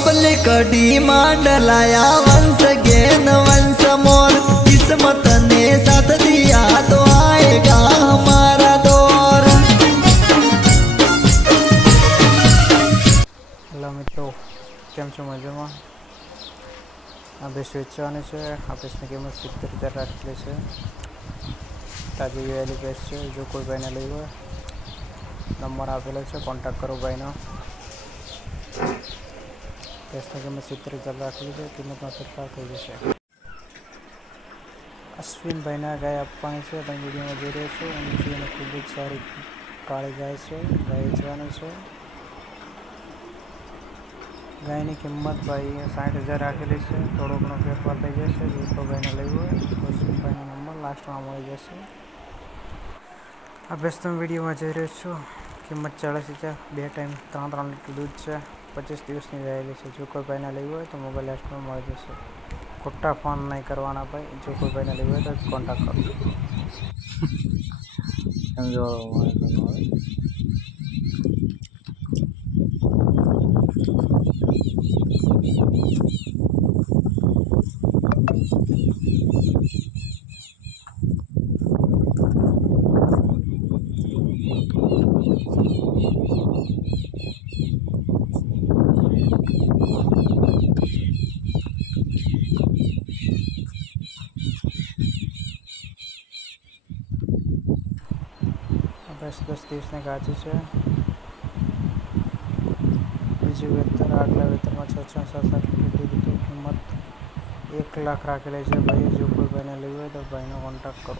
Public demand લાયા વંશ gain વંશ મોર કિસ્મત ને સાથ દિયા તો આએગા હમારા દોર હેલો મિત્રો કેમ છો મજામાં આ ભેંસ વેચવાની છે આ ભેંસની કિંમત સિત્તેર હજાર રાખેલી છે તાજી વેલી બેસ છે જો કોઈ ભાઈને લઈ હોય નંબર આપેલો છે કોન્ટેક્ટ કરો ભાઈનો કિંમત સિત્તેર હજાર રાખેલી છે કિંમતમાં ફેરફાર થઈ જશે અશ્વિનભાઈના ગાય આપવાની છે તમે વિડીયોમાં જોઈ રહ્યો છો ઊંચી અને ખૂબ જ સારી કાળી ગાય છે ગાય વેચવાની છે ગાયની કિંમત ભાઈ સાઠ હજાર રાખેલી છે થોડો ઘણો ફેરફાર થઈ જશે જો ભાઈને લેવું હોય તો અશ્વિનભાઈનો નંબર લાસ્ટમાં મળી જશે અભ્યાસ તમે વિડીયોમાં જોઈ રહ્યો છો. કિંમત ચાલીસ હજાર બે ટાઈમ ત્રણ ત્રણ લીટર દૂધ છે. પચીસ દિવસની રહેલી છે. જો કોઈ ભાઈને લેવું હોય તો મોબાઈલ લાસ્ટમાં મળી જશે. ખોટા ફોન નહીં કરવાના ભાઈ. જો કોઈ ભાઈને લેવું હોય તો કોન્ટેક્ટ કરો. સમજો દસ દસ દિવસને કાચી છે. બીજું વેતર આગલા વેતરમાં છ છ સાત સાત કિંમત એક લાખ રાખેલી છે. ભાઈ જો કોઈ ભાઈને લેવું હોય તો ભાઈનો કોન્ટેક્ટ કરો.